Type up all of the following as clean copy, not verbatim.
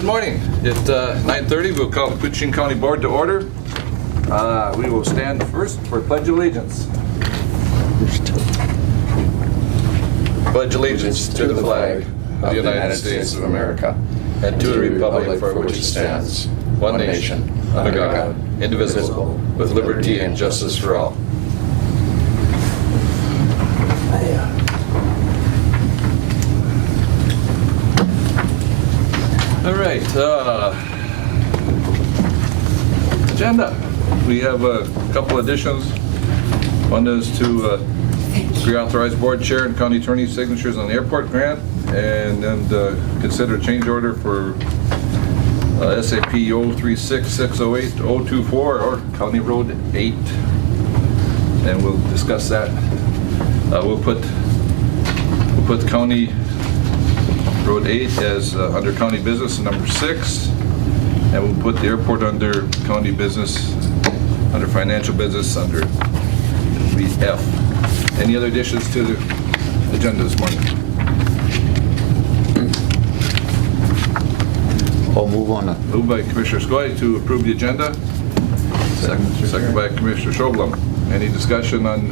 Good morning. At 9:30, we'll call the Koochiching County Board to order. We will stand first for Pledge Allegiance. Pledge allegiance to the flag of the United States of America and to the republic for which it stands, one nation, under God, indivisible, with liberty and justice for all. All right, agenda. We have a couple additions. One is to pre-authorize board chair and county attorney signatures on the airport grant, and then consider change order for SAP 036608-024 or County Road 8. And we'll discuss that. We'll put County Road 8 as under county business number 6, and we'll put the airport under county business, under financial business under F. Any other additions to the agenda this morning? I'll move on. Moved by Commissioner Skoye to approve the agenda. Second by Commissioner Schoblam. Any discussion on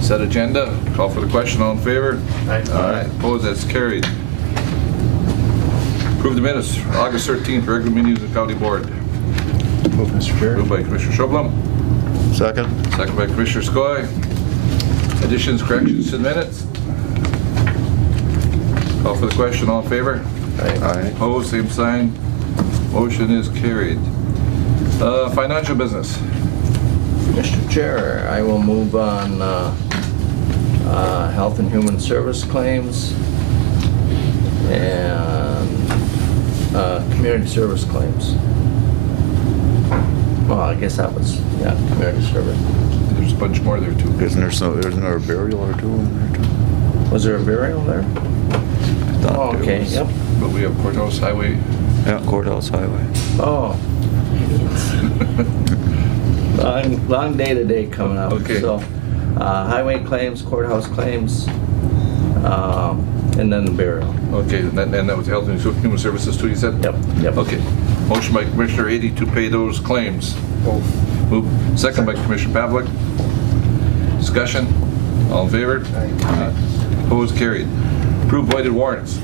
said agenda? Call for the question. All in favor? Aye. Aye. Opposed? That's carried. Approve the minutes, August 13th, regular meetings of the county board. Move, Mr. Chair. Moved by Commissioner Schoblam. Second. Second by Commissioner Skoye. Additions, corrections to the minutes? Call for the question. All in favor? Aye. Opposed? Same sign. Motion is carried. Financial business. Mr. Chair, I will move on Health and Human Service claims and community service claims. Well, I guess that was, yeah, community service. There's a bunch more there too. Isn't there a burial or two in there too? Was there a burial there? Thought Oh, there okay, was. yep. But we have Courthouse Highway. Yeah, Courthouse Highway. Oh. Long day today coming up. Okay. So, highway claims, courthouse claims, and then the burial. Okay, and that was Health and Human Services too, you said? Yep. Okay. Motion by Commissioner 80 to pay those claims. Move. Second by Commissioner Pavlik. Discussion? All in favor? Aye. Opposed? Carried. Approve voided warrants.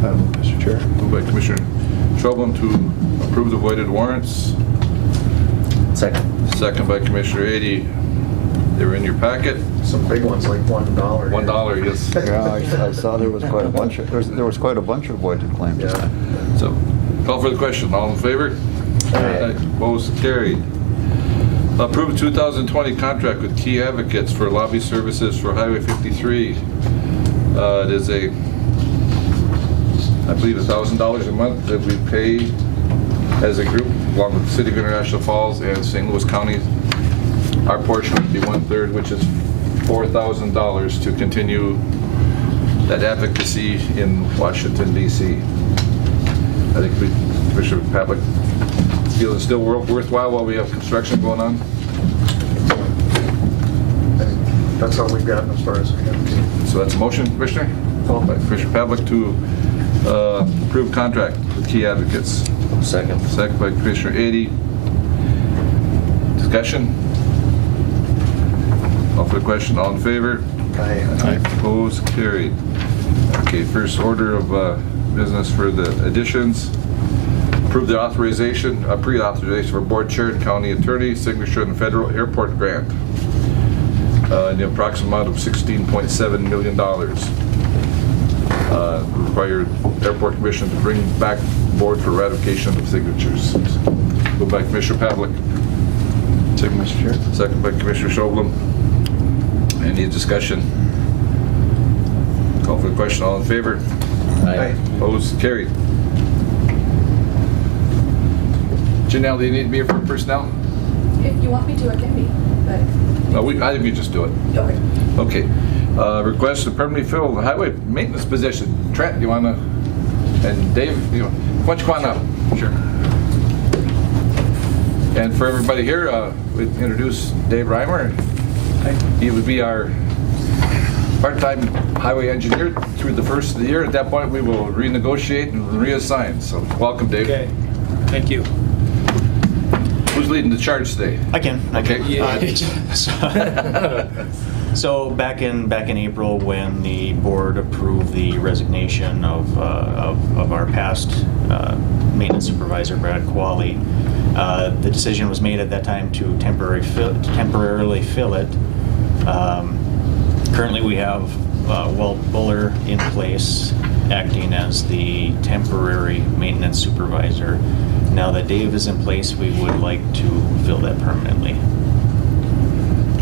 Mr. Chair. Moved by Commissioner Schoblam to approve the voided warrants. Second. Second by Commissioner 80. They were in your packet. Some big ones like $1. $1, yes. Yeah, I saw there was quite a bunch of, there was quite a bunch of voided claims. Yeah. So, call for the question. All in favor? Aye. Opposed? Carried. Approve 2020 contract with Key Advocates for lobby services for Highway 53. It is I believe, $1,000 a month that we pay as a group, along with the City of International Falls and St. Louis County. Our portion would be 1/3, which is $4,000 to continue that advocacy in Washington, D.C. I think Commissioner Pavlik feel it's still worthwhile while we have construction going on. That's all we've got as far as. So that's a motion, Commissioner? By Commissioner Pavlik to approve contract with Key Advocates. Second. Second by Commissioner 80. Discussion? Call for the question. All in favor? Aye. Opposed? Carried. Okay, first order of business for the additions. Approve the authorization, pre-authorization for board chair and county attorney, signature on the federal airport grant. In the approximate amount of $16.7 million. Required airport commission to bring back board for ratification of signatures. Moved by Commissioner Pavlik. Second, Mr. Chair. Second by Commissioner Schoblam. Any discussion? Call for the question. All in favor? Aye. Opposed? Carried. Janelle, do you need to be here for personnel? If you want me to, I can be, but, No, I think we just do it. okay. Okay. Request to permanently fill the highway maintenance position. Trent, you want to, and Dave, why don't you come on up? Sure. And for everybody here, we introduce Dave Reimer. He would be our part-time highway engineer through the first of the year. At that point, we will renegotiate and reassign. So welcome, Dave. Okay, thank you. Who's leading the charge today? I can. Okay. So back in April, when the board approved the resignation of our past maintenance supervisor, Brad Qualley, the decision was made at that time to temporarily fill it. Currently, we have Walt Buller in place, acting as the temporary maintenance supervisor. Now that Dave is in place, we would like to fill that permanently.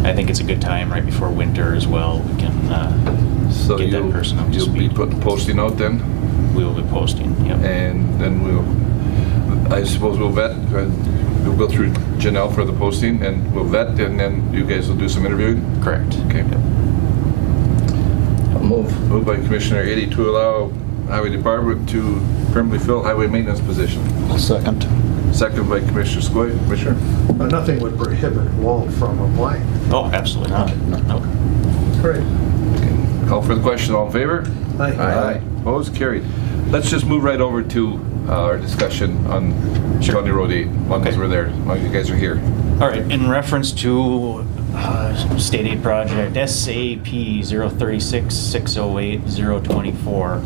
I think it's a good time right before winter as well. We can So get that person up to you'll be speed. putting posting out then? We will be posting, yep. And then I suppose we'll vet, we'll go through Janelle for the posting, and we'll vet, and then you guys will do some interviewing? Correct. Okay. Yep. I'll move. Moved by Commissioner Ady to allow Highway Department to permanently fill highway maintenance position. Second. Second by Commissioner Skoye. Commissioner? Nothing would prohibit Walt from applying. Oh, absolutely not. No. Great. Call for the question. All in favor? Aye. Opposed? Carried. Let's just move right over to our discussion on County Road 8, as long as Okay. we're there, as long as you guys are here. All right, in reference to state aid project SAP 036-608-024,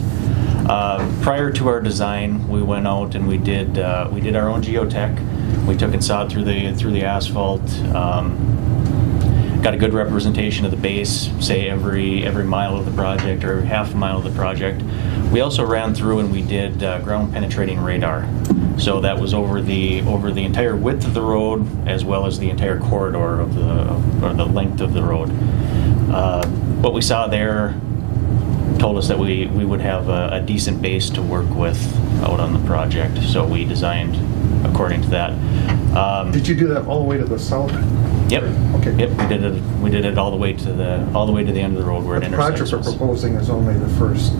prior to our design, we went out and we did our own geotech. We took and sawed through the asphalt. Got a good representation of the base, say every mile of the project or half a mile of the project. We also ran through and we did ground penetrating radar. So that was over the entire width of the road as well as the entire corridor of the length of the road. What we saw there told us that we would have a decent base to work with out on the project. So we designed according to that. Did you do that all the way to the south? Yep. Okay. Yep. We did it all the way to the end of the road where it The project intersects. we're proposing is only the first,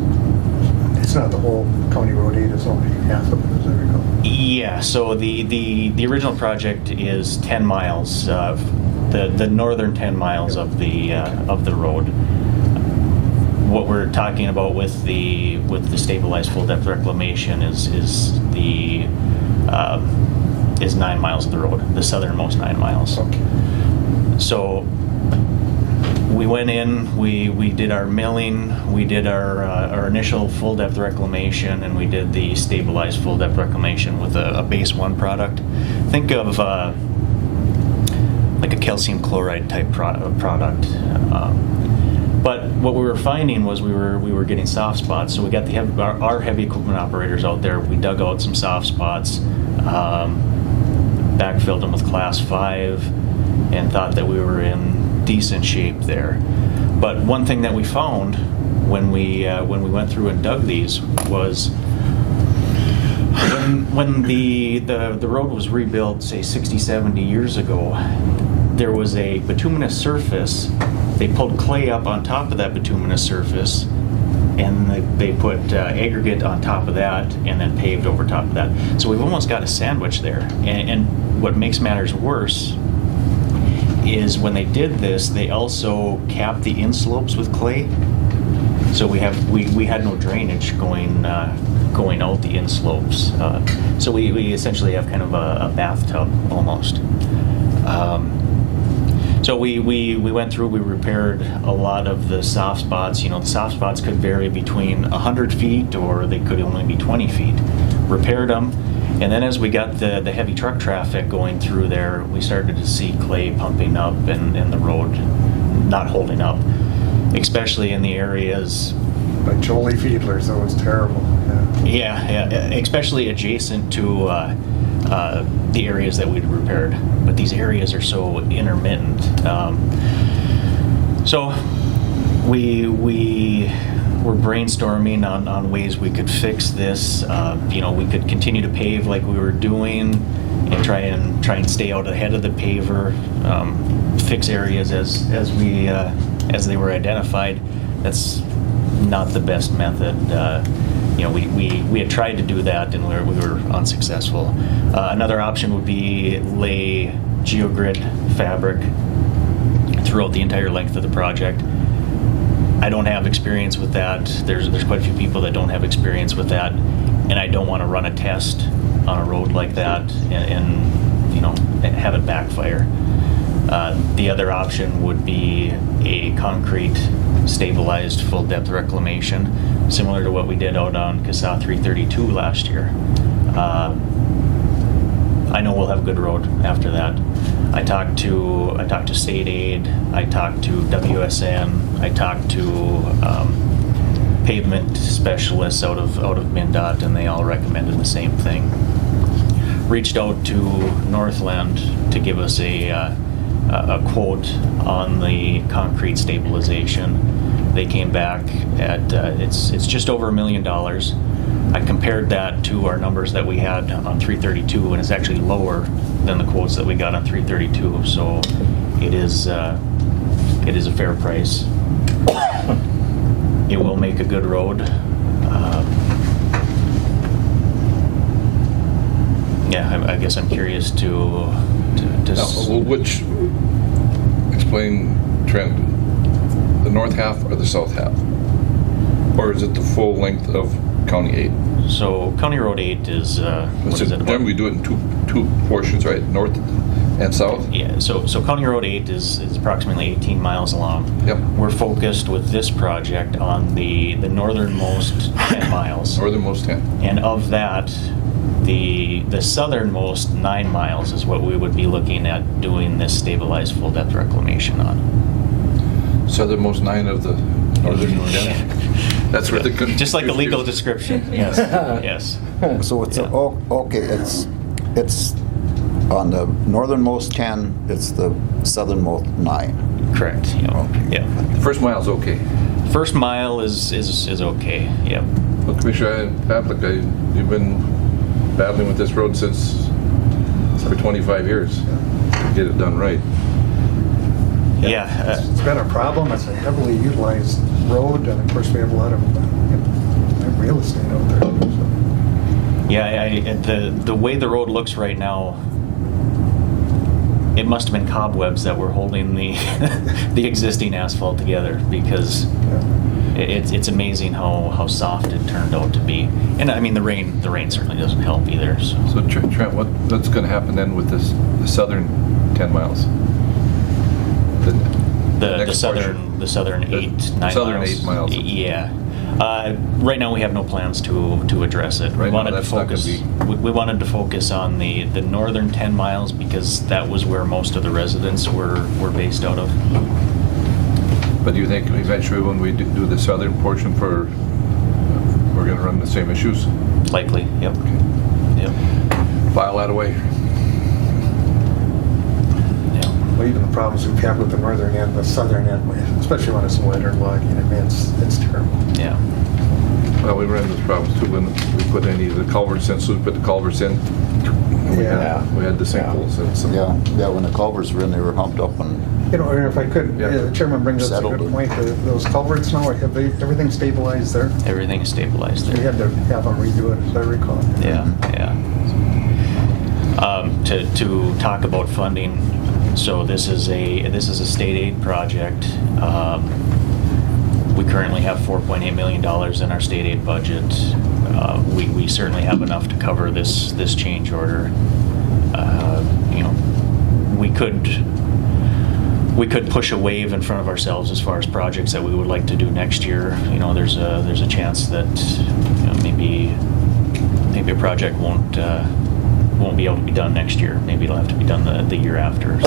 it's not the whole County Road 8, it's only half of it, as I recall. Yeah. So the original project is 10 miles, the northern 10 miles of the road. What we're talking about with the stabilized full depth reclamation is 9 miles of the road, the southernmost 9 miles. Okay. So we went in, we did our milling, we did our initial full depth reclamation, and we did the stabilized full depth reclamation with a base 1 product. Think of like a calcium chloride type product. But what we were finding was we were getting soft spots. So we got our heavy equipment operators out there. We dug out some soft spots, backfilled them with class 5, and thought that we were in decent shape there. But one thing that we found when we went through and dug these was when the road was rebuilt, say 60, 70 years ago, there was a bituminous surface. They pulled clay up on top of that bituminous surface, and they put aggregate on top of that, and then paved over top of that. So we've almost got a sandwich there. And what makes matters worse is when they did this, they also capped the inslopes with clay. So we had no drainage going out the inslopes. So we essentially have kind of a bathtub almost. So we went through, we repaired a lot of the soft spots. You know, the soft spots could vary between 100 feet or they could only be 20 feet. Repaired them, and then as we got the heavy truck traffic going through there, we started to see clay pumping up and the road not holding up, especially in the areas. Like Jolie Fiedler's, that was terrible. Yeah, especially adjacent to the areas that we'd repaired. But these areas are so intermittent. So we were brainstorming on ways we could fix this. We could continue to pave like we were doing and try and stay out ahead of the paver, fix areas as they were identified. That's not the best method. We had tried to do that and we were unsuccessful. Another option would be lay geogrid fabric throughout the entire length of the project. I don't have experience with that. There's quite a few people that don't have experience with that, and I don't want to run a test on a road like that and you know, have it backfire. The other option would be a concrete stabilized full depth reclamation, similar to what we did out on CASA 332 last year. I know we'll have a good road after that. I talked to State Aid, I talked to WSN, I talked to pavement specialists out of MnDOT, and they all recommended the same thing. Reached out to Northland to give us a quote on the concrete stabilization. They came back at it's just over $1 million. I compared that to our numbers that we had on 332, and it's actually lower than the quotes that we got on 332. So it is a fair price. It will make a good road. Yeah, I guess I'm curious to Now, which, explain, Trent, the north half or the south half? Or is it the full length of County 8? So County Road 8 is, what is it? about- Then we do it in two portions, right? North and south? Yeah, so County Road 8 is approximately 18 miles long. Yep. We're focused with this project on the northernmost 10 miles. Northernmost 10. And of that, the southernmost 9 miles is what we would be looking at doing this stabilized full depth reclamation on. Southernmost 9 of the northern 10? That's where the... Just like a legal description, yes, yes. So it's, Yeah. okay, it's on the northernmost 10, it's the southernmost 9. Correct, yeah, Okay. yeah. The first mile's okay. First mile is okay, yep. Well, Commissioner Pavlik, you've been battling with this road for 25 years. Get it done right. Yeah, It's been a problem. It's a heavily utilized road, and of course, we have a lot of real estate out there. So. yeah, the way the road looks right now, it must have been cobwebs that were holding the the existing asphalt together, because it's amazing how soft it turned out to be. And I mean, the rain certainly doesn't help either. So Trent, what's going to happen then with the southern 10 miles? The next southern portion. the southern The 8 9 southern miles. 8 miles. Yeah. Right now we have no plans to address it. Right We now, wanted to that's not gonna focus. be- We wanted to focus on the northern 10 miles because that was where most of the residents were based out of. But do you think eventually when we do the southern portion we're going to run the same issues? Likely. Yep. Yep. File that away. Yeah. Well, even the problems we've had with the northern end, the southern end, especially when it's winter logging, I mean, it's terrible. Yeah. Well, we ran those problems too when we put any of the culverts in, so we put the culverts in. and Yeah. We had the sinkholes and some. Yeah, when the culverts were in, they were humped up and, You know, and if I could, Yeah. the chairman brings up a Settled good it. point. Those culverts now, have everything stabilized there? Everything is stabilized We there. had to have them redo it, as I recall. Yeah, yeah. To talk about funding, so this is a state aid project. We currently have $4.8 million in our state aid budget. We certainly have enough to cover this change order. You know, we could push a wave in front of ourselves as far as projects that we would like to do next year. You know, there's a chance that, you know, maybe a project won't be able to be done next year. Maybe it'll have to be done the year after.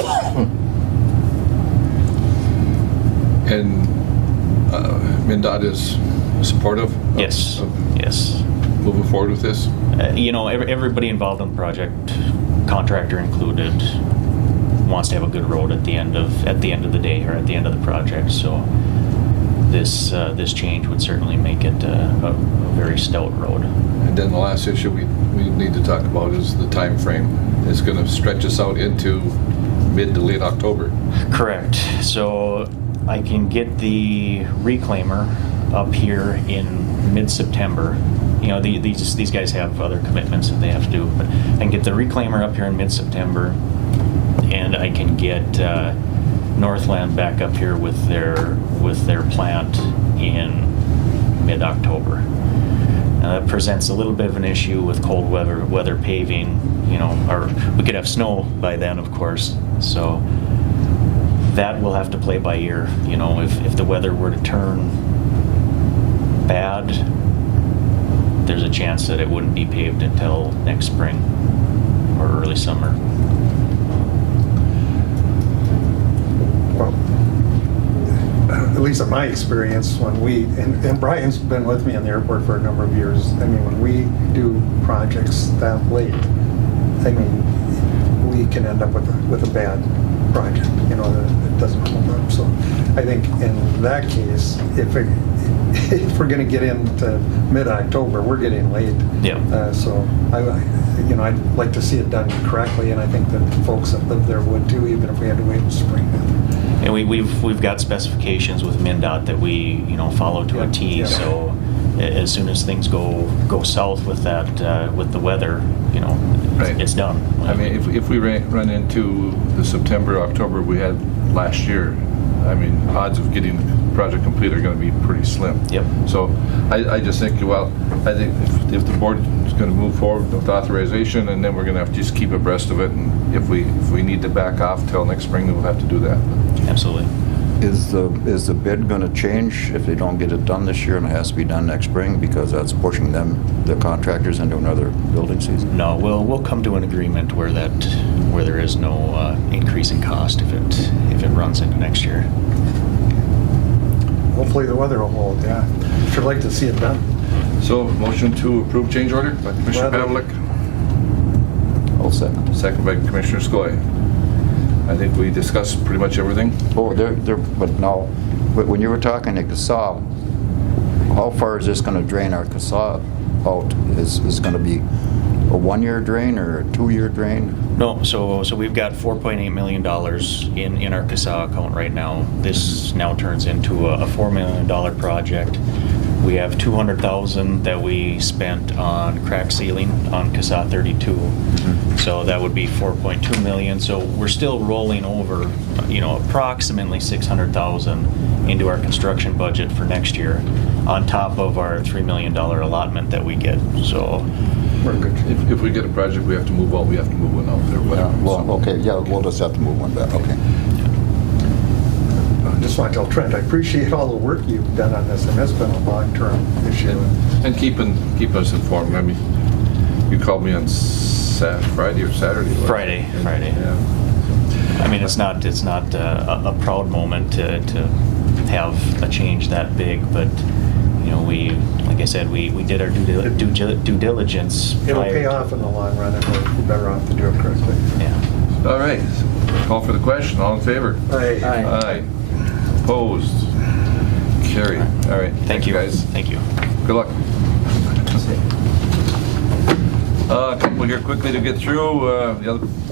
And MnDOT is supportive? Yes, of yes. moving forward with this? You know, everybody involved in the project, contractor included, wants to have a good road at the end of the day, or at the end of the project. So this change would certainly make it a very stout road. And then the last issue we need to talk about is the time frame. It's going to stretch us out into mid to late October. Correct. So I can get the reclaimer up here in mid-September. You know, these guys have other commitments that they have to do, but I can get the reclaimer up here in mid-September, and I can get Northland back up here with their plant in mid-October. Now, that presents a little bit of an issue with cold weather paving, or we could have snow by then, of course. So that will have to play by ear. If the weather were to turn bad, there's a chance that it wouldn't be paved until next spring or early summer. Well, at least in my experience, when and Brian's been with me in the airport for a number of years, I mean, when we do projects that late, I mean, we can end up with a bad project, that it doesn't hold up. So I think in that case, if we're going to get into mid-October, we're getting late. Yeah. So I'd like to see it done correctly, and I think that the folks that live there would too, even if we had to wait in spring. And we've got specifications with MnDOT that we follow to a T. Yeah. So as soon as things go south with that with the weather, Right. it's done. I mean, if we run into the September, October we had last year, I mean, odds of getting the project complete are going to be pretty slim. Yep. So I just think, I think if the board is going to move forward with authorization, and then we're going to have to just keep abreast of it, and if we need to back off till next spring, then we'll have to do that. Absolutely. Is the bid going to change if they don't get it done this year and it has to be done next spring, because that's pushing the contractors into another building season? No, we'll come to an agreement where there is no increase in cost if it runs into next year. Hopefully the weather will hold, yeah. Sure like to see it done. So motion to approve change order by Commissioner Gladly. Pavlik, I'll second. second by Commissioner Skoye. I think we discussed pretty much everything. Oh, but now, when you were talking to CASA, how far is this going to drain our CASA out? Is it going to be a 1-year drain or a 2-year drain? No, so we've got $4.8 million in our CASA account right now. This now turns into a $4 million project. We have $200,000 that we spent on crack sealing on CASA 32. Mm-hmm. So that would be $4.2 million. So we're still rolling over, approximately $600,000 into our construction budget for next year, on top of our $3 million allotment that we get. So We're in good shape. If we get a project, we have to move one out there. Yeah, Whatever. well, okay, yeah, we'll just have to move one back, okay. I just want to tell Trent, I appreciate all the work you've done on this, and it's been a long-term issue. And keep us informed. I mean, you called me on Friday or Saturday. wasn't it? Friday. Yeah. I mean, it's not a proud moment to have a change that big, but like I said, we did our due diligence. It'll prior pay to- off in the long run, and we're better off to do it correctly. Yeah. All right. Call for the question. All in favor? Aye. Aye. Opposed? Carried. All right. Thank you guys. Thank you. Good luck. A couple here quickly to get through.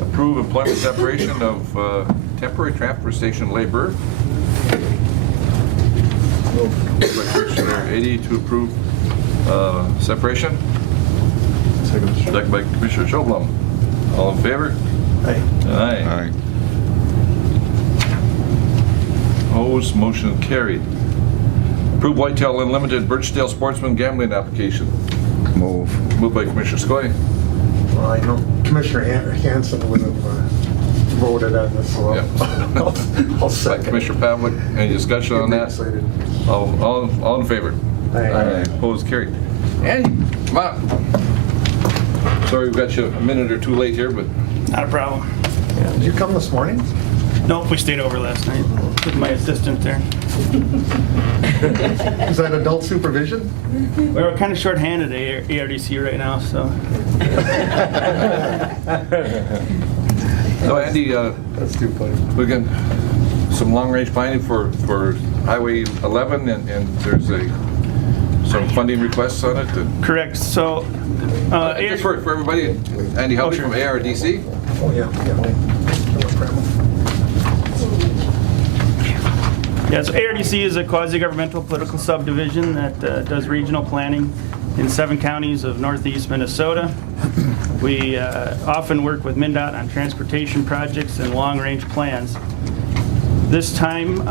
Approve employment separation of temporary transfer station labor. Moved by Commissioner Ady to approve separation. Second by Commissioner Schoblum. All in favor? Aye. Aye. Opposed, motion carried. Approve Whitetail Unlimited Birchdale Sportsman Gambling Application. Move. Moved by Commissioner Skoye. Well, I know Commissioner Hanson would have voted on this, so Yeah. I'll By second. Commissioner Pavlik. Any discussion on that? Excited. All in favor? Aye. Opposed, carried. Andy, come on. Sorry we got you a minute or two late here, but Not a problem. Did you come this morning? Nope, we stayed over last night with my assistant there. Is that adult supervision? We're kind of short-handed at ARDC right now, so. so Andy, That's too funny. we got some long-range planning for Highway 11, and there's some funding requests on it. Correct, so. Just for everybody, Andy Helby sure. from ARDC. Oh, yeah. Yeah, so ARDC is a quasi-governmental political subdivision that does regional planning in 7 counties of northeast Minnesota. We often work with MnDOT on transportation projects and long-range plans. This time,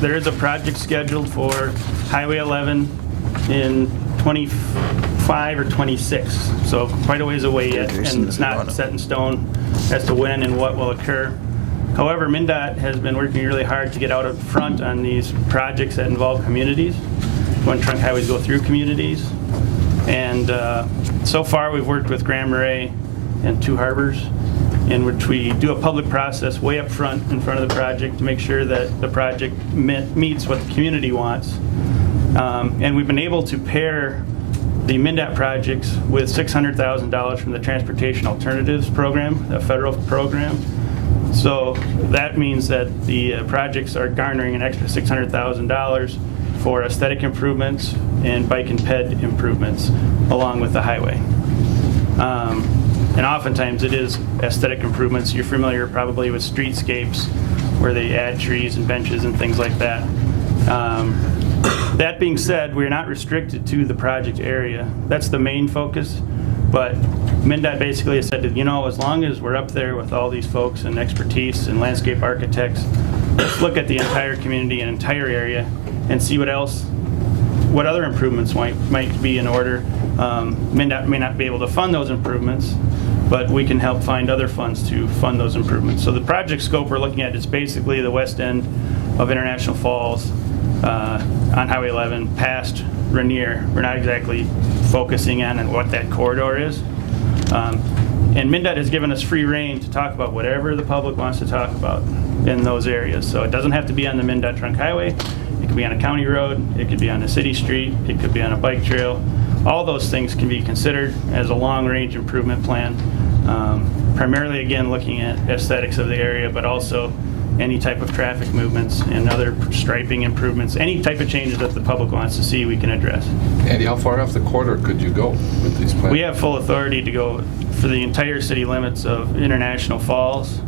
There is a project scheduled for Highway 11 in 25 or 26, so quite a ways away yet, and it's not set in stone as to when and what will occur. However, MnDOT has been working really hard to get out up front on these projects that involve communities, when trunk highways go through communities. And so far, we've worked with Grand Marais and Two Harbors, in which we do a public process way up front in front of the project to make sure that the project meets what the community wants. And we've been able to pair the MnDOT projects with $600,000 from the Transportation Alternatives Program, a federal program. So that means that the projects are garnering an extra $600,000 for aesthetic improvements and bike and ped improvements along with the highway. And oftentimes it is aesthetic improvements. You're familiar probably with streetscapes where they add trees and benches and things like that. That being said, we're not restricted to the project area. That's the main focus. But MnDOT basically has said, as long as we're up there with all these folks and expertise and landscape architects, let's look at the entire community and entire area and see what other improvements might be in order. MnDOT may not be able to fund those improvements, but we can help find other funds to fund those improvements. So the project scope we're looking at is basically the west end of International Falls on Highway 11 past Rainier. We're not exactly focusing on what that corridor is. And MnDOT has given us free rein to talk about whatever the public wants to talk about in those areas. So it doesn't have to be on the MnDOT trunk highway. It could be on a county road. It could be on a city street. It could be on a bike trail. All those things can be considered as a long-range improvement plan. Primarily, again, looking at aesthetics of the area, but also any type of traffic movements and other striping improvements. Any type of changes that the public wants to see, we can address. Andy, how far off the corridor could you go with these plans? We have full authority to go for the entire city limits of International Falls,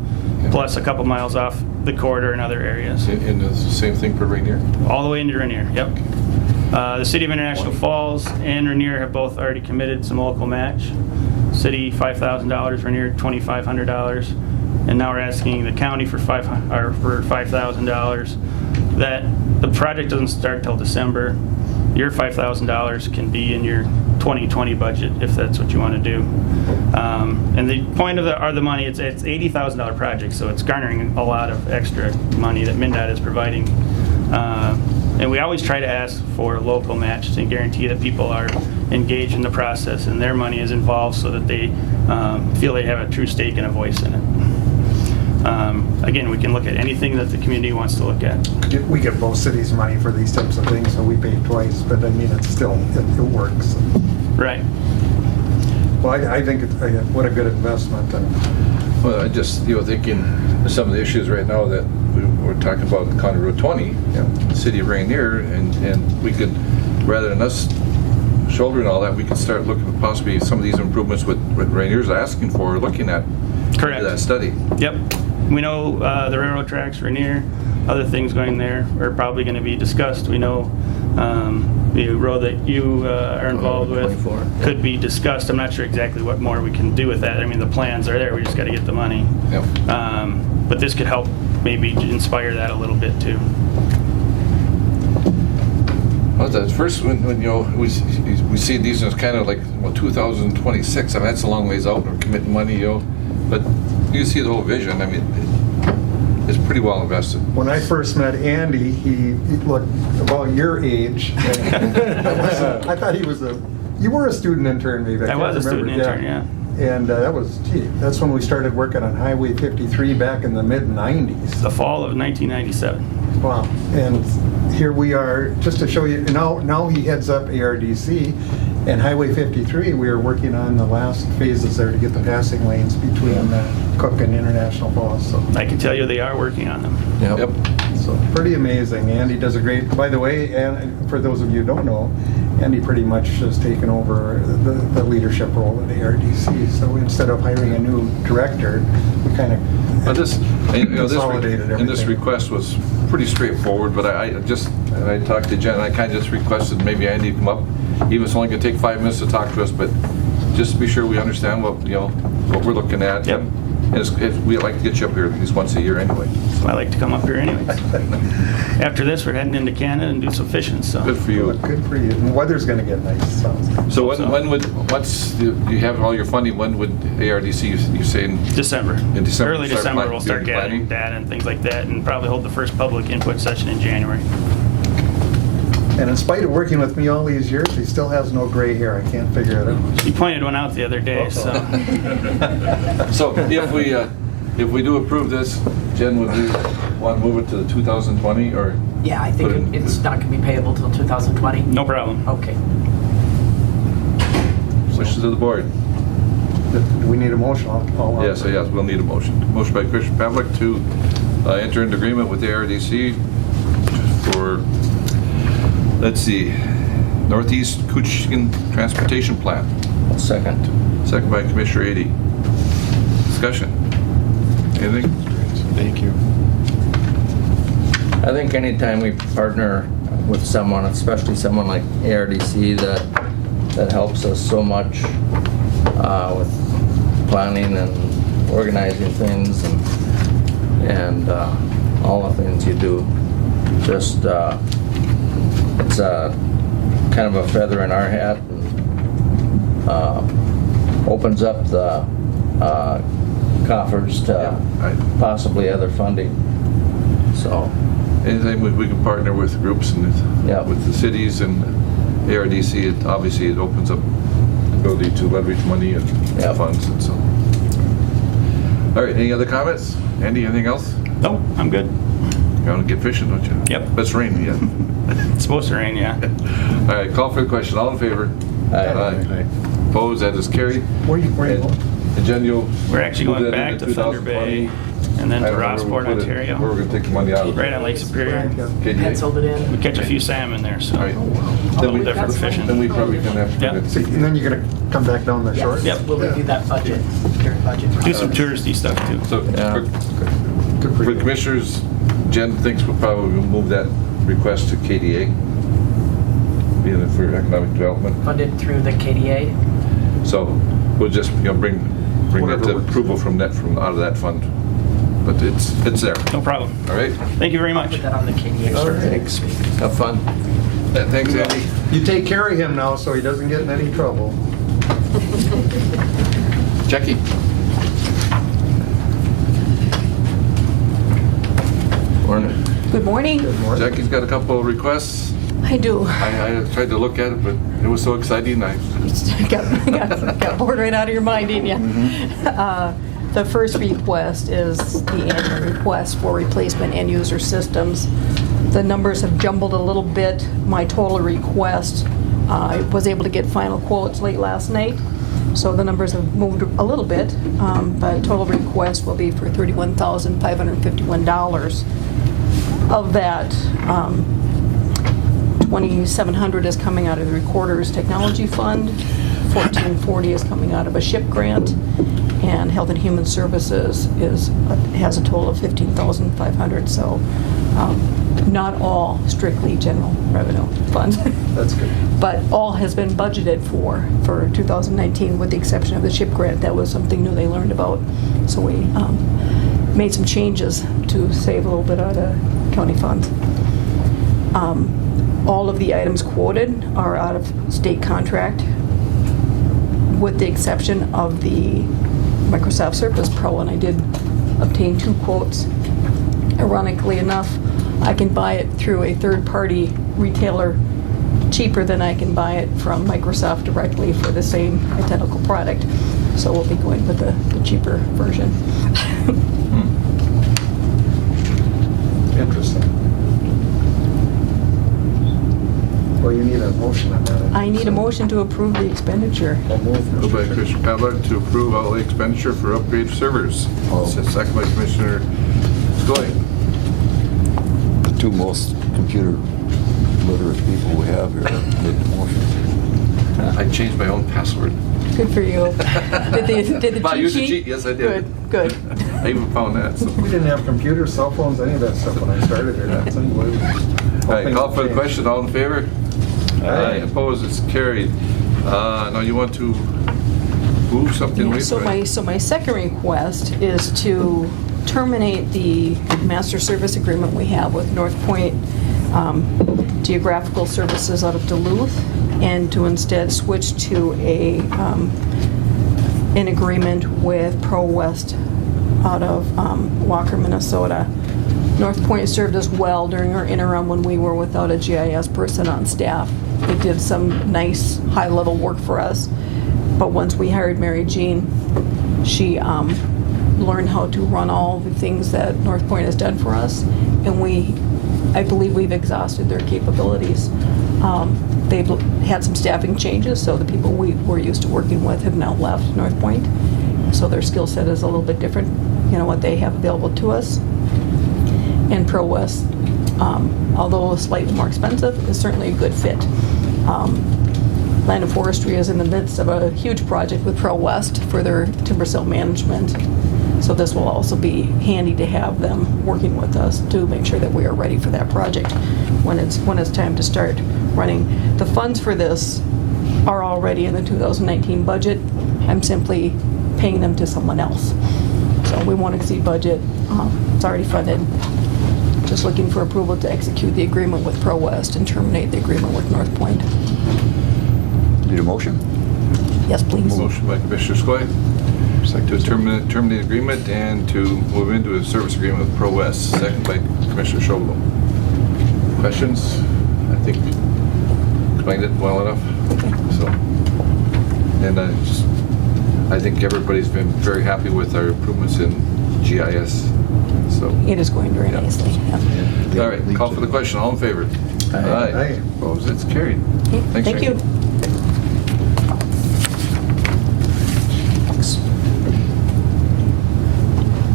plus a couple miles off the corridor in other areas. And the same thing for Rainier? All the way into Rainier, yep. The City of International Falls and Rainier have both already committed some local match. City $5,000, Rainier $2,500, and now we're asking the county for $5,000. That the project doesn't start till December. Your $5,000 can be in your 2020 budget if that's what you want to do. And the point of the money, it's $80,000 project, so it's garnering a lot of extra money that MnDOT is providing. And we always try to ask for local match to guarantee that people are engaged in the process and their money is involved so that they feel they have a true stake and a voice in it. Again, we can look at anything that the community wants to look at. We get both cities money for these types of things, so we pay twice, but I mean, it's still, it works. Right. Well, I think what a good investment. And Well, I just, thinking of some of the issues right now that we're talking about County Road 20, the city of Rainier, and we could, rather than us shouldering all that, we could start looking at possibly some of these improvements what Rainier's asking for, looking at. Correct. That study. Yep. We know the railroad tracks, Rainier, other things going there are probably going to be discussed. We know the road that you are involved with 24, could be discussed. I'm not sure exactly what more we can do with that. I mean, the plans are there. We just got to get the money. Yep. But this could help maybe inspire that a little bit too. Well, at first, when we see these as kind of like 2026. I mean, that's a long ways out. We're committing money, but you see the whole vision. I mean, it's pretty well invested. when I first met Andy, he looked about your age. I thought he was you were a student intern maybe. I was a student intern, yeah. And that's when we started working on Highway 53 back in the mid-90s. The fall of 1997. Wow. And here we are, just to show you, now he heads up ARDC, and Highway 53, we are working on the last phases there to get the passing lanes between Cook and International Falls. So I can tell you they are working on them. Yep. So pretty amazing. Andy does a great, by the way, and for those of you who don't know, Andy pretty much has taken over the leadership role at ARDC. So instead of hiring a new director, we kind of consolidated everything. And this request was pretty straightforward, but I talked to Jen, and I kind of just requested maybe Andy come up. He was only going to take 5 minutes to talk to us, but just to be sure we understand what we're looking at. Yep. We'd like to get you up here at least once a year anyway. I like to come up here anyways. After this, we're heading into Canada and do some fishing, so. Good for you. Good for you. And the weather's gonna get nice, sounds like. So you have all your funding, when would ARDC, you saying? December. In December, Early start December, plan- we'll start doing gathering planning? data and things like that, and probably hold the first public input session in January. And in spite of working with me all these years, he still has no gray hair. I can't figure it out. He pointed one out the other day, so. So if we do approve this, Jen, would you want to move it to the 2020 or? Yeah, I put it think in- it's not going to be payable till 2020. No problem. Okay. Wishes of the board. Do we need a motion? Yes, we'll need a motion. Motion by Commissioner Pavlik to enter into agreement with the ARDC for, let's see, Northeast Koochiching Transportation Plan. Second. Second by Commissioner Ady. Discussion. Anything? Thank you. I think anytime we partner with someone, especially someone like ARDC, that helps us so much with planning and organizing things and all the things you do. Just it's kind of a feather in our hat and opens up the coffers to possibly other funding. So. Anything we can partner with groups and Yeah. with the cities and ARDC, obviously it opens up the ability to leverage money and Yeah. funds and so. All right, any other comments? Andy, anything else? No, I'm good. You want to get fishing, don't you? Yep. But it's raining yet. It's supposed to rain, yeah. All right, call for the question. All in favor? Aye. Opposed? That is carried. Where you going? And Jen, you'll We're actually move going that back into to Thunder 2020? Bay and then I to don't know where we Rossport, put it, Ontario. Where we're going to take the money out of. Right on Lake Superior. KDA. Penciled it in. We catch a few salmon there, so. All right. A little different fishing. Then we probably can have to. Yeah. bring it- So, and then you're gonna come back down the shore? Yep. We'll review that budget, current budget. Do some touristy stuff too. So Yeah. for commissioners, Jen thinks we'll probably move that request to KDA, being it for economic development. Funded through the KDA. So we'll just, bring that Whatever to works. approval from out of that fund. But it's there, No problem. all right? Thank you very much. Put that on the KDA. All right. Thanks. Have fun. Thanks, Andy. You take care of him now so he doesn't get in any trouble. Jackie? Morning. Good morning. Jackie's got a couple of requests. I do. I tried to look at it, but it was so exciting. Got bored right out of your mind, didn't you? The first request is the annual request for replacement end-user systems. The numbers have jumbled a little bit. My total request, I was able to get final quotes late last night, so the numbers have moved a little bit, but total request will be for $31,551. Of that, $2,700 is coming out of the Recorder's Technology Fund, $1,440 is coming out of a SHIP grant, and Health and Human Services has a total of $15,500. So not all strictly general revenue funds. That's good. But all has been budgeted for 2019, with the exception of the SHIP grant. That was something new they learned about. So we made some changes to save a little bit out of county funds. All of the items quoted are out of state contract, with the exception of the Microsoft Surface Pro, and I did obtain 2 quotes. Ironically enough, I can buy it through a third-party retailer cheaper than I can buy it from Microsoft directly for the same identical product. So we'll be going with the cheaper version. Interesting. Well, you need a motion on that. I need a motion to approve the expenditure. Moved by Commissioner Pavlik to approve outlay expenditure for upgrade of servers. Second by Commissioner Skoye. The two most computer literate people we have here made the motion. I changed my own password. Good for you. Did the Well, I cheat used the sheet? cheat, yes, I did. Good. I even found that. So. We didn't have computers, cell phones, any of that stuff when I started here. That's unbelievable. All right, call for the question. All in favor? Aye. Opposed? It's carried. Now you want to move something? Yeah, Wait, so my second request is to terminate the master service agreement we have with North Point Geographical Services out of Duluth, and to instead switch to an agreement with Pro West out of Walker, Minnesota. North Point served us well during our interim when we were without a GIS person on staff. They did some nice high-level work for us. But once we hired Mary Jean, she learned how to run all the things that North Point has done for us, and I believe we've exhausted their capabilities. They've had some staffing changes, so the people we were used to working with have now left North Point. So their skill set is a little bit different, what they have available to us. And Pro West, although slightly more expensive, is certainly a good fit. Land and Forestry is in the midst of a huge project with Pro West for their timber sale management. So this will also be handy to have them working with us to make sure that we are ready for that project when it's time to start running. The funds for this are already in the 2019 budget. I'm simply paying them to someone else. So we won't exceed budget. It's already funded. Just looking for approval to execute the agreement with Pro West and terminate the agreement with North Point. Need a motion? Yes, please. Motion by Commissioner Skoye to terminate agreement and to move into a service agreement with Pro West. Second by Commissioner Schobel. Questions? I think explained it well enough. Okay. So, and I think everybody's been very happy with our improvements in GIS. So. It is going very nicely. Yeah. All right, call for the question. All in favor? Aye. Opposed? It's carried. Okay, Thanks, thank Randy. you.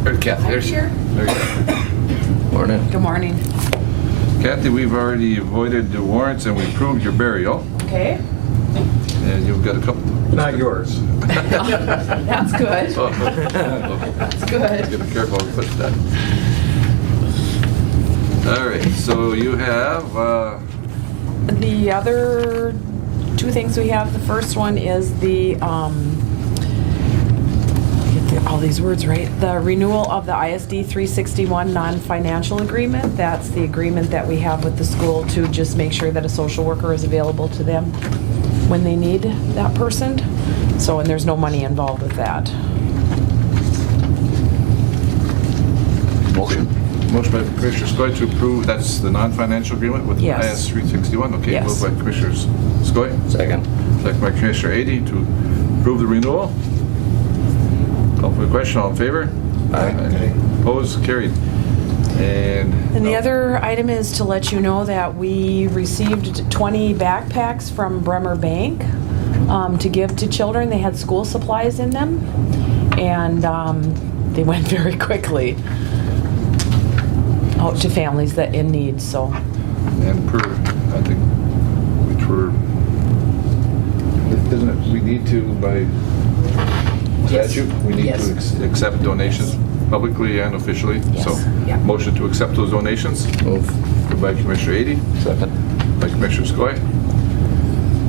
There's Kathy. There's here. There you go. Morning. Good morning. Kathy, we've already avoided the warrants and we approved your burial. Okay. And you've got a couple. Not yours. That's good. Oh. That's good. Be careful how we put that. All right, so you have, The other two things we have, the first one is the, get all these words right, the renewal of the ISD 361 non-financial agreement. That's the agreement that we have with the school to just make sure that a social worker is available to them when they need that person. So, and there's no money involved with that. Motion. motion by Commissioner Skoye to approve, that's the non-financial agreement with Yes. IS 361? Okay, Yes. moved by Commissioner Skoye. Second. Second by Commissioner Ady to approve the renewal. Call for the question, all in favor? Aye. Opposed, carried. And And the other item is to let you know that we received 20 backpacks from Bremer Bank to give to children. They had school supplies in them, and they went very quickly out to families that in need. So And per, I think, which were, isn't it, we need to, by Yes. statute, we need Yes. to accept donations publicly and officially. So, Yes. Yeah. motion to accept those donations, Move. moved by Commissioner Ady, Second. by Commissioner Skoye.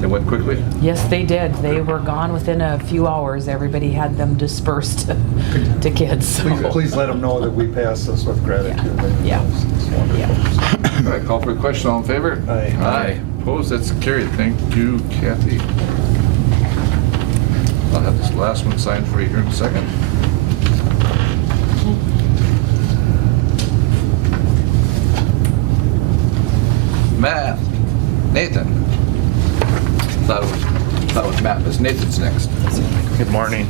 They went quickly. yes, they did. They were gone within a few hours. Everybody had them dispersed to kids. So. Please let them know that we pass this with gratitude. Yeah. It's wonderful. All right, call for a question, all in favor? Aye. Aye. Opposed, that's carried. Thank you, Kathy. I'll have this last one signed for you here in a second. Matt, Nathan. Thought it was Matt, but Nathan's next. Good morning.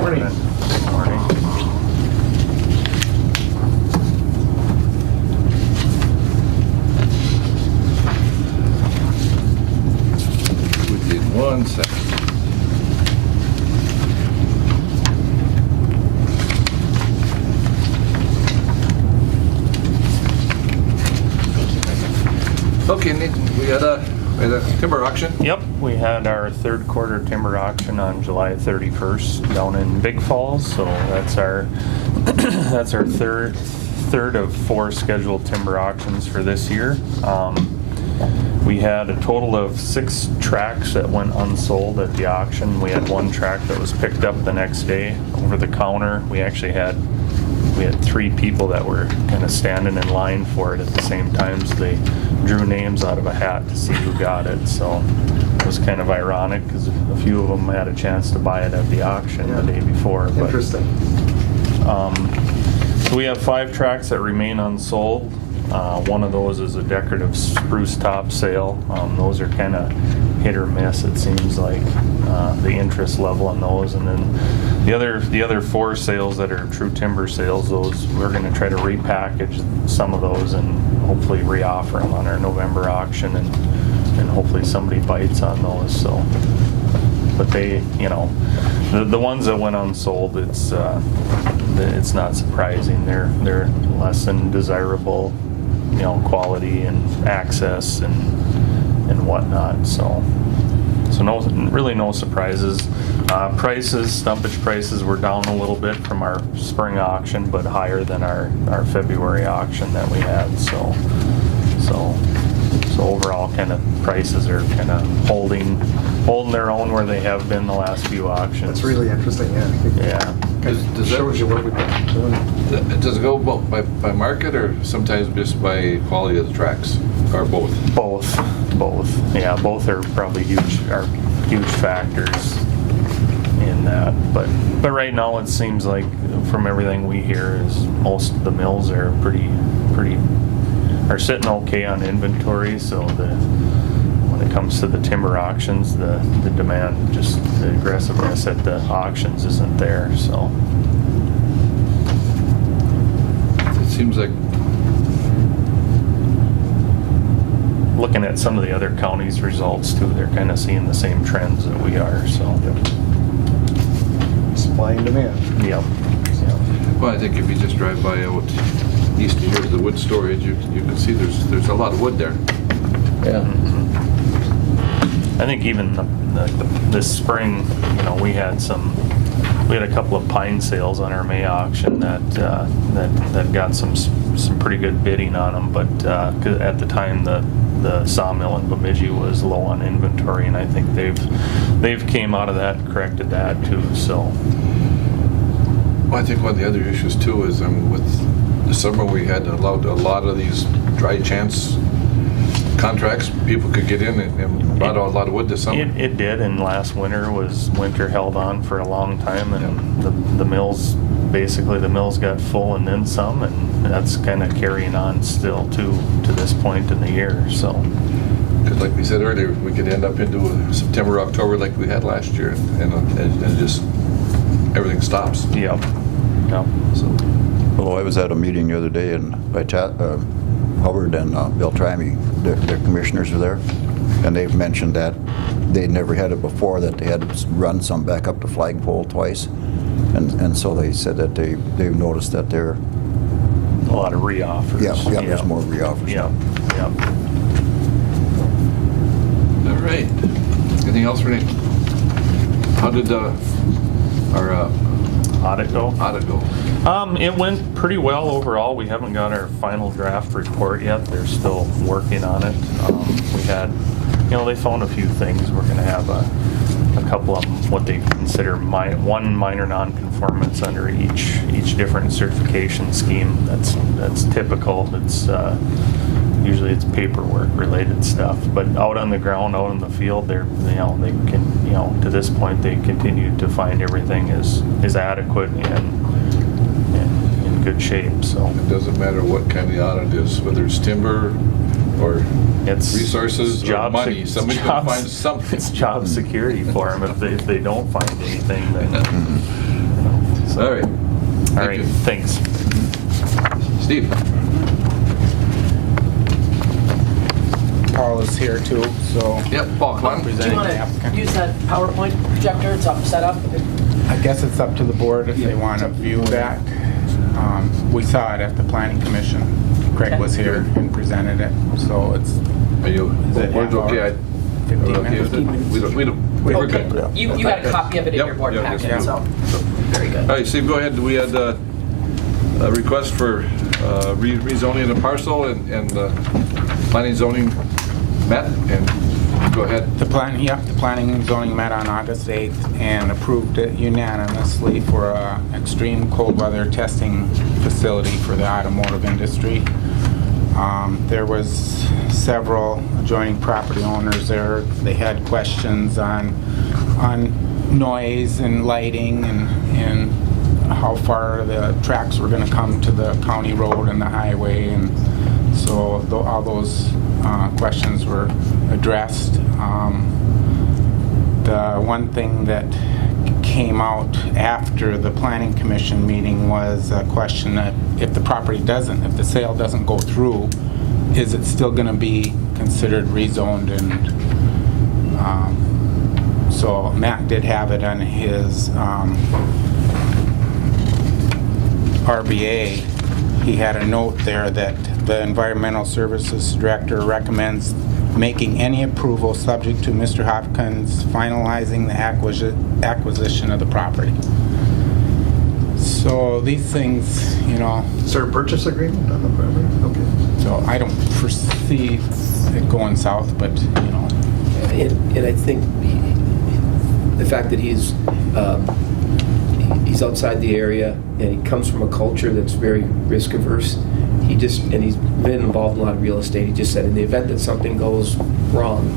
Morning. We did 1 second. Okay, Nathan, we had a timber auction. Yep, we had our third quarter timber auction on July 31st down in Big Falls, so that's our that's our third of 4 scheduled timber auctions for this year. We had a total of 6 tracks that went unsold at the auction. We had 1 track that was picked up the next day over the counter. We actually had 3 people that were kind of standing in line for it at the same time, so they drew names out of a hat to see who got it. So it was kind of ironic because a few of them had a chance to buy it at the auction the day before. But, Interesting. so we have 5 tracks that remain unsold. One of those is a decorative spruce top sale. Those are kind of hit or miss, it seems like, the interest level on those. And then the other 4 sales that are true timber sales, those we're going to try to repackage some of those and hopefully reoffer them on our November auction, and hopefully somebody bites on those. So, but they, the ones that went unsold, it's not surprising. They're less than desirable, quality and access and whatnot. So really no surprises. Stumpage prices were down a little bit from our spring auction, but higher than our February auction that we had. So overall, kind of prices are kind of holding their own where they have been the last few auctions. That's really interesting, yeah. Yeah. It shows you what we've been doing. Does it go by market or sometimes just by quality of the tracks, or both? Both. Yeah, both are probably huge factors in that. But right now it seems like from everything we hear is most of the mills are are sitting okay on inventory. So when it comes to the timber auctions, the demand, just the aggressiveness at the auctions isn't there. So It seems like looking at some of the other counties' results too, they're kind of seeing the same trends that we are. So Supply and demand. Yep. well, I think if you just drive by out east of here to the wood storage, you can see there's a lot of wood there. Yeah. I think even this spring, we had a couple of pine sales on our May auction that got some pretty good bidding on them, but 'cause at the time the sawmill in Bemidji was low on inventory, and I think they've came out of that and corrected that too. So Well, I think one of the other issues too is with the summer we had allowed a lot of these dry chance contracts. People could get in and bought a lot of wood this summer. it did, and last winter held on for a long time, and the mills got full and then some, and that's kind of carrying on still to this point in the year. So Because like we said earlier, we could end up into a September, October like we had last year, and just everything stops. Yep. So Well, I was at a meeting the other day, and Hubbard and Bill Trimey, their commissioners were there, and they've mentioned that they'd never had it before, that they had to run some back up to Flagpole twice, and so they said that they've noticed that they're... A lot of reoffers. Yeah, there's more reoffers. Yeah. all right. Anything else, Renee? How did our Audit go? audit go? It went pretty well overall. We haven't got our final draft report yet. They're still working on it. We had, they found a few things. We're going to have a couple of them, what they consider one minor nonconformance under each different certification scheme. That's typical. It's usually it's paperwork related stuff, but out on the ground, out in the field, they can, to this point, they continue to find everything is adequate and in good shape. So It doesn't matter what kind of the audit is, whether it's timber or it's resources or money. Somebody's going to find something. It's job security for them. If they don't find anything, then so. All right. All right. you. Thanks. Steve? Paul is here too, so Yep, Paul, come on. Do you presenting want the to applicant. use that PowerPoint projector? It's up, set up. I guess it's up to the board if they want to view that. We saw it at the planning commission. Craig Okay. was here and presented it, so it's Are you, Is it words half okay? hour? We're 15 okay with minutes. it? We're Okay. good. You got a copy of it in Yep, your board yeah, yes, packet, we do. so, very good. All right, Steve, go ahead. We had a request for rezoning of the parcel and planning zoning met, and go ahead. The planning and zoning met on August 8th and approved it unanimously for a extreme cold weather testing facility for the automotive industry. There was several adjoining property owners there. They had questions on noise and lighting and how far the tracks were going to come to the county road and the highway, and so all those questions were addressed. The one thing that came out after the planning commission meeting was a question that if the sale doesn't go through, is it still going to be considered rezoned? And so Matt did have it on his RBA. He had a note there that the Environmental Services Director recommends making any approval subject to Mr. Hopkins finalizing the acquisition of the property. So these things, you know. Is there a purchase agreement on the property? Okay. So I don't foresee it going south, but, you know. And I think the fact that he's outside the area and he comes from a culture that's very risk averse. He's been involved in a lot of real estate. He just said in the event that something goes wrong,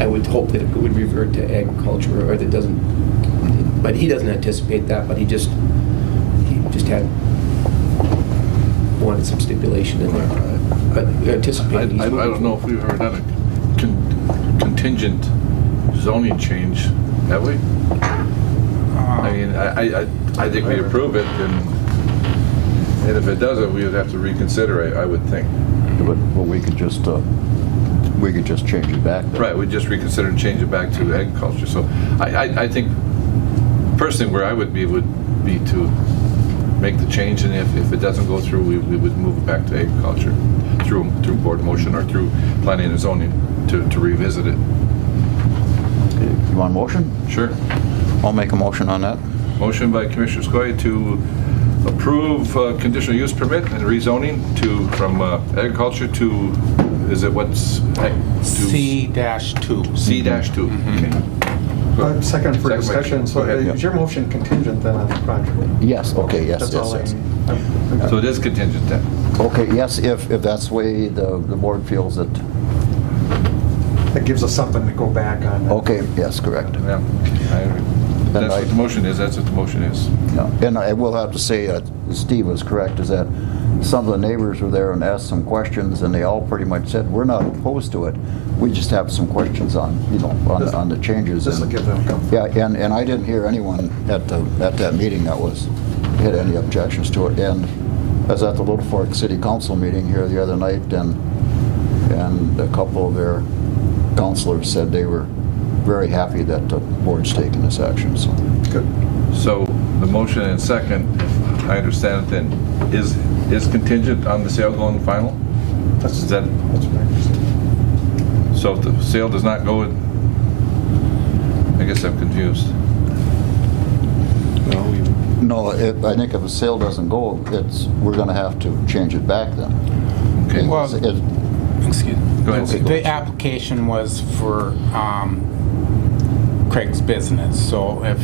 I would hope that it would revert to agriculture, or that doesn't. But he doesn't anticipate that. But he just wanted some stipulation in there. But anticipating. I don't know if we've ever done a contingent zoning change, have we? I mean, I think we approve it, and if it doesn't, we would have to reconsider it, I would think. But we could just change it back then. Right, we just reconsider and change it back to agriculture. So I think personally where I would be to make the change, and if it doesn't go through, we would move it back to agriculture through board motion or through planning and zoning to revisit it. Okay, you want a motion? Sure. I'll make a motion on that. Motion by Commissioner Skoye to approve conditional use permit and rezoning from agriculture to, is it what's? C-2. C-2. Okay. Good. Second for Second by- discussion, so okay. is your motion contingent then on the project? Yes, okay, yes, That's all yes. So it is contingent then? Okay, yes, if that's the way the board feels it. That gives us something to go back on. Okay, yes, correct. Yeah. That's what the motion is, that's what the motion is. Yeah. And I will have to say, Steve was correct, is that some of the neighbors were there and asked some questions, and they all pretty much said, we're not opposed to it. We just have some questions on, on the changes. This will give them comfort. Yeah, and I didn't hear anyone at that meeting that had any objections to it. And I was at the Little Fork City Council meeting here the other night, and a couple of their councilors said they were very happy that the board's taking this action. So Good. So the motion and second, if I understand it then, is contingent on the sale going final? That's Is that, what I understand. so if the sale does not go, I guess I'm confused. no, I think if a sale doesn't go, we're going to have to change it back then. Okay. Well, excuse me. Go ahead, Steve. The application was for Craig's business, so if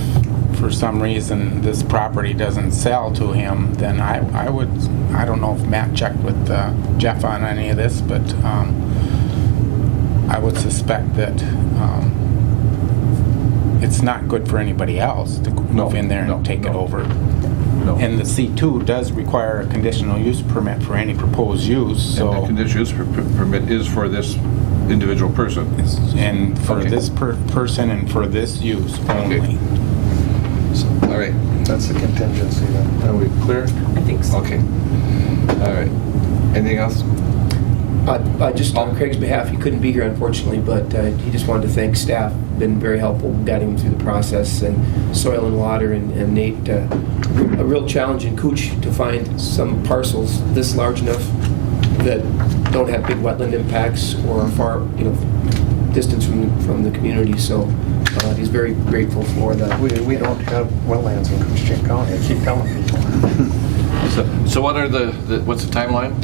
for some reason this property doesn't sell to him, then I don't know if Matt checked with Jeff on any of this, but I would suspect that it's not good for anybody else to move in there and take it over. No. And the C2 does require a conditional use permit for any proposed use, so. And the conditional use permit is for this individual person. And for Okay. this person and for this use only. All right. That's the contingency then. Are we clear? I think so. Okay. All right. Anything else? Just on Craig's behalf, he couldn't be here unfortunately, but he just wanted to thank staff. Been very helpful guiding him through the process, and Soil and Water and Nate. A real challenge in Cooch to find some parcels this large enough that don't have big wetland impacts or are far, distance from the community. So He's very grateful for the. We don't have wetlands in Koochiching County, I keep telling people. So what are what's the timeline?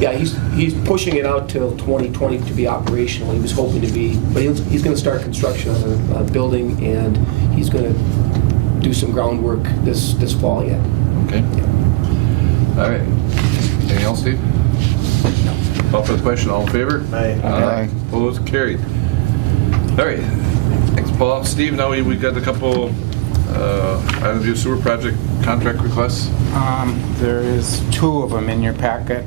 Yeah, he's pushing it out till 2020 to be operational. He was hoping to be, but he's going to start construction on a building, and he's going to do some groundwork this fall yet. Okay. All right. Anything else, Steve? No. Call for the question. All in favor? Aye. Opposed? Carried. All right. Thanks, Paul. Steve, now we got a couple Island View Sewer Project contract requests. There is 2 of them in your packet,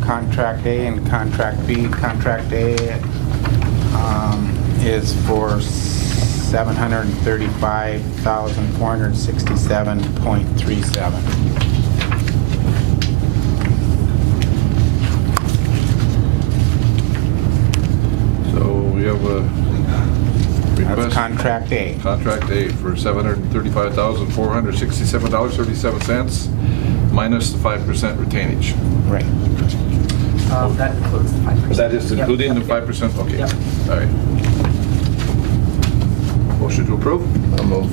Contract A and Contract B. Contract A is for $735,467.37. So we have a request. That's Contract A. Contract A for $735,467.37 minus the 5% retainage. Right. That includes the 5%. That is including the 5%? Okay. Yep. All right. Motion to approve? I'll move.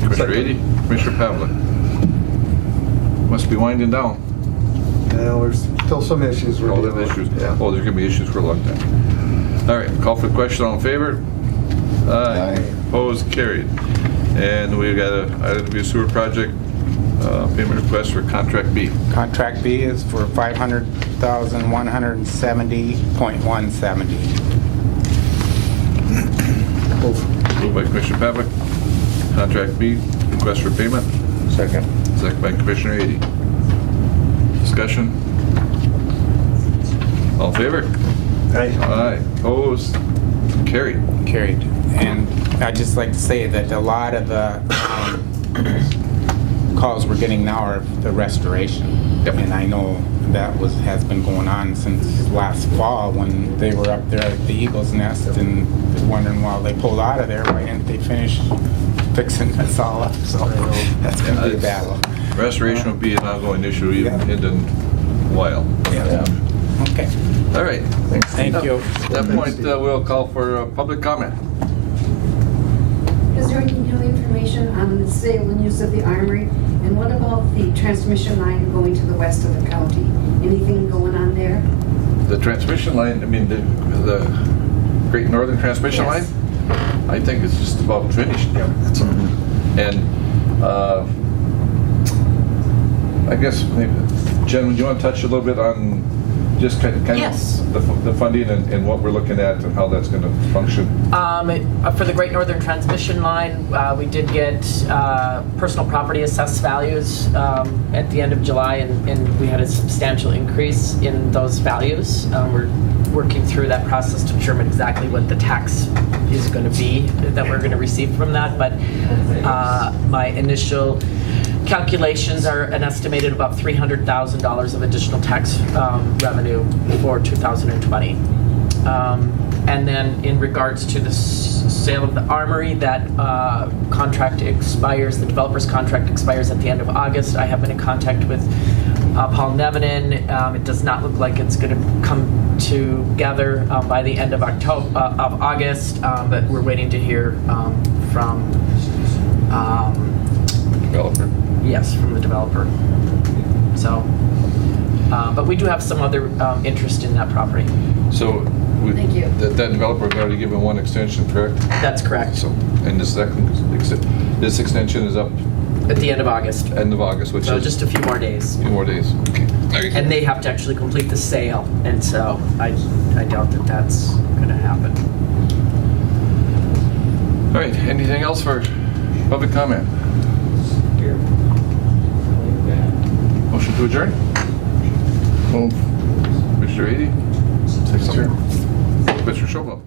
Commissioner Ady, Commissioner Pavlik. Must be winding down. Yeah, there's still some issues. we're All dealing the with. issues. Yeah. Oh, there's going to be issues for a long time. All right, call for the question. All in favor? Aye. Opposed? Carried. And we've got a Island View Sewer Project payment request for Contract B. Contract B is for $500,170.170. Moved by Commissioner Pavlik. Contract B, request for payment. Second. Second by Commissioner Ady. Discussion? All in favor? Aye. Aye. Opposed? Carried. Carried. And I'd just like to say that a lot of the calls we're getting now are the restoration. Yep. And I know that has been going on since last fall when they were up there at the Eagle's Nest and they're wondering why they pulled out of there, why didn't they finish fixing us all up? So that's going to be a battle. Restoration will be an ongoing issue even in a while. Yeah. Okay. All right. Thank you. At that point, we'll call for public comment. Is there any new information on the sale and use of the armory? And what about the transmission line going to the west of the county? Anything going on there? The transmission line, I mean, the Great Northern Transmission Yes. Line, I think it's just about finished. Yeah, that's all. And I guess, maybe, Jen, do you want to touch a little bit on just kind of Yes. the funding and what we're looking at and how that's going to function? For the Great Northern Transmission Line, we did get personal property assessed values at the end of July, and we had a substantial increase in those values. We're working through that process to determine exactly what the tax is going to be that we're going to receive from that. But my initial calculations are an estimated about $300,000 of additional tax revenue for 2020. And then in regards to the sale of the armory, that contract expires, the developer's contract expires at the end of August. I have been in contact with Paul Nevinen. It does not look like it's going to come together by the end of August, but we're waiting to hear from Developer. Yes, from the developer. So, but we do have some other interest in that property. So Thank you. that developer has already given one extension, correct? That's correct. So, and this extension is up At the end of August. end of August, which So is just a few more days. a few more days. Okay. And they have to actually complete the sale, and so I doubt that that's going to happen. All right. Anything else for public comment? Motion to adjourn? Move. Commissioner Ady? Second. Commissioner Schobel?